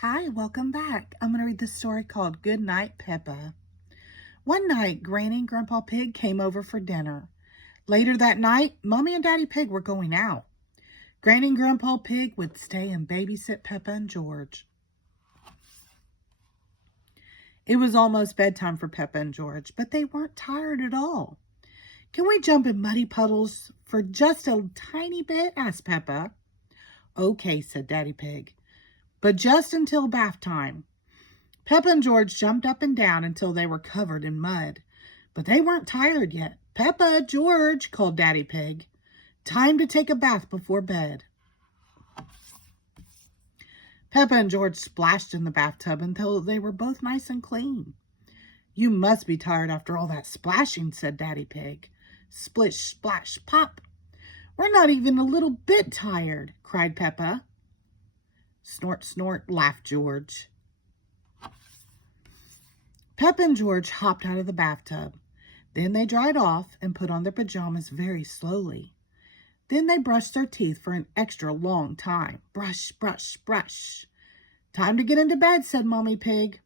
Hi, welcome back. I'm going to read the story called Goodnight Peppa. One night, Granny and Grandpa Pig came over for dinner. Later that night, Mommy and Daddy Pig were going out. Granny and Grandpa Pig would stay and babysit Peppa and George. It was almost bedtime for Peppa and George, but they weren't tired at all. "Can we jump in muddy puddles for just a tiny bit?" asked Peppa. "Okay," said Daddy Pig, "but just until bath time." Peppa and George jumped up and down until they were covered in mud. But they weren't tired yet. "Peppa, George," called Daddy Pig. "Time to take a bath before bed." Peppa and George splashed in the bathtub until they were both nice and clean. "You must be tired after all that splashing," said Daddy Pig. Splish, splash, pop. "We're not even a little bit tired," cried Peppa. Snort, snort, laughed George. Peppa and George hopped out of the bathtub. Then they dried off and put on their pajamas very slowly. Then they brushed their teeth for an extra long time. Brush, brush, brush. "Time to get into bed," said Mommy Pig.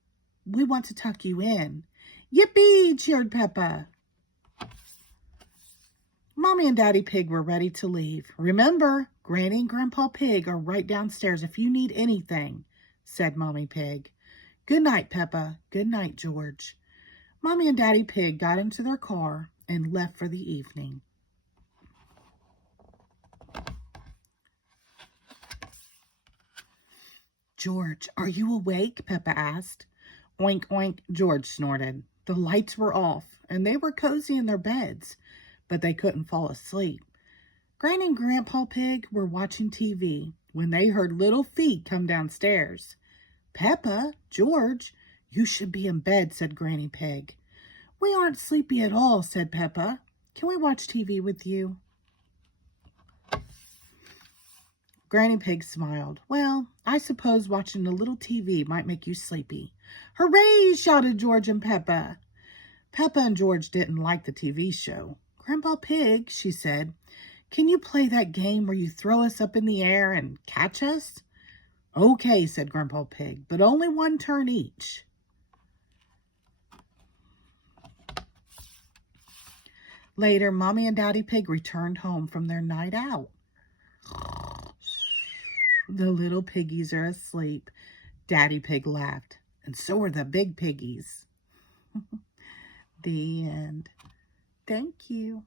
"We want to tuck you in." "Yippee!" cheered Peppa. Mommy and Daddy Pig were ready to leave. "Remember, Granny and Grandpa Pig are right downstairs if you need anything," said Mommy Pig. "Good night, Peppa. Good night, George." Mommy and Daddy Pig got into their car and left for the evening. "George, are you awake?" Peppa asked. "Oink, oink," George snorted. The lights were off, and they were cozy in their beds, but they couldn't fall asleep. Granny and Grandpa Pig were watching TV when they heard little feet come downstairs. "Peppa, George, you should be in bed," said Granny Pig. "We aren't sleepy at all," said Peppa. "Can we watch TV with you?" Granny Pig smiled. "Well, I suppose watching a little TV might make you sleepy." "Hooray!" shouted George and Peppa. Peppa and George didn't like the TV show. "Grandpa Pig," she said, "can you play that game where you throw us up in the air and catch us?" "Okay," said Grandpa Pig, "but only one turn each." Later, Mommy and Daddy Pig returned home from their night out. "The little piggies are asleep," Daddy Pig laughed. "And so are the big piggies." The end. Thank you.